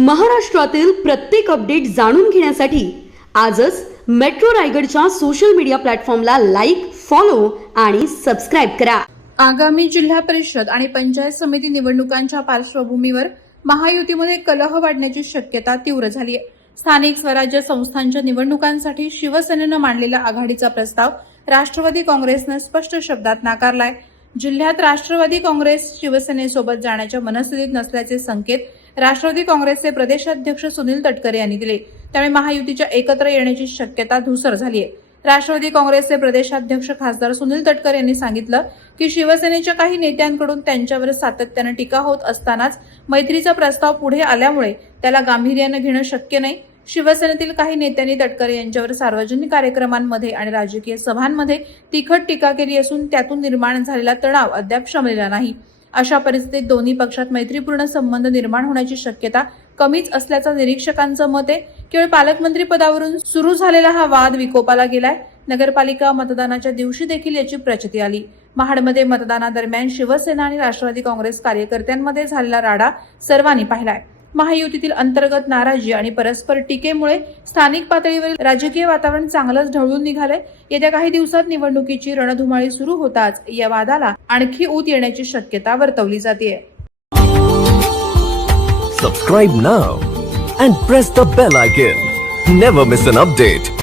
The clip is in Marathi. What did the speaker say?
महाराष्ट्रातील प्रत्येक अपडेट जाणून घेण्यासाठी आजच मेट्रो रायगडच्या सोशल मीडिया प्लॅटफॉर्मला लाईक, फॉलो आणि सबस्क्राईब करा. आगामी जिल्हा परिषद आणि पंचायत समिती निवडणुकांच्या पार्श्वभूमीवर महायुतीमध्ये कलह वाढण्याची शक्यता तीव्र झाली आहे. स्थानिक स्वराज्य संस्थांच्या निवडणुकांसाठी शिवसेनेनं मांडलेला आघाडीचा प्रस्ताव राष्ट्रवादी काँग्रेसनं स्पष्ट शब्दात नाकारलाय. जिल्ह्यात राष्ट्रवादी काँग्रेस शिवसेनेसोबत जाण्याच्या मनस्थितीत नसल्याचे संकेत राष्ट्रवादी काँग्रेसचे प्रदेशाध्यक्ष सुनील तटकरे यांनी दिले. त्यामुळे महायुतीच्या एकत्र येण्याची शक्यता धूसर झाली आहे. राष्ट्रवादी काँग्रेसचे प्रदेशाध्यक्ष खासदार सुनील तटकरे यांनी सांगितलं की शिवसेनेच्या काही नेत्यांकडून त्यांच्यावर सातत्याने टीका होत असतानाच मैत्रीचा प्रस्ताव पुढे आल्यामुळे त्याला गांभीर्याने घेणं शक्य नाही. शिवसेनेतील काही नेत्यांनी तटकरे यांच्यावर सार्वजनिक कार्यक्रमांमध्ये आणि राजकीय सभांमध्ये तिखट टीका केली असून त्यातून निर्माण झालेला तणाव अद्याप शमलेला नाही. अशा परिस्थितीत दोन्ही पक्षात मैत्रीपूर्ण संबंध निर्माण होण्याची शक्यता कमीच असल्याचं निरीक्षकांचं मत आहे. केवळ पालकमंत्री पदावरून सुरू झालेला हा वाद विकोपाला गेलाय. नगरपालिका मतदानाच्या दिवशी देखील याची प्रचिती आली. महाडमध्ये मतदानादरम्यान शिवसेना आणि राष्ट्रवादी काँग्रेस कार्यकर्त्यांमध्ये झालेला राडा सर्वांनी पाहिलाय. महायुतीतील अंतर्गत नाराजी आणि परस्पर टीकेमुळे स्थानिक पातळीवरील राजकीय वातावरण चांगलंच ढवळून निघालंय. येत्या काही दिवसात निवडणुकीची रणधुमाळी सुरू होताच या वादाला आणखी ऊत येण्याची शक्यता वर्तवली जाते. Subscribe now and press the bell icon. Never miss an update.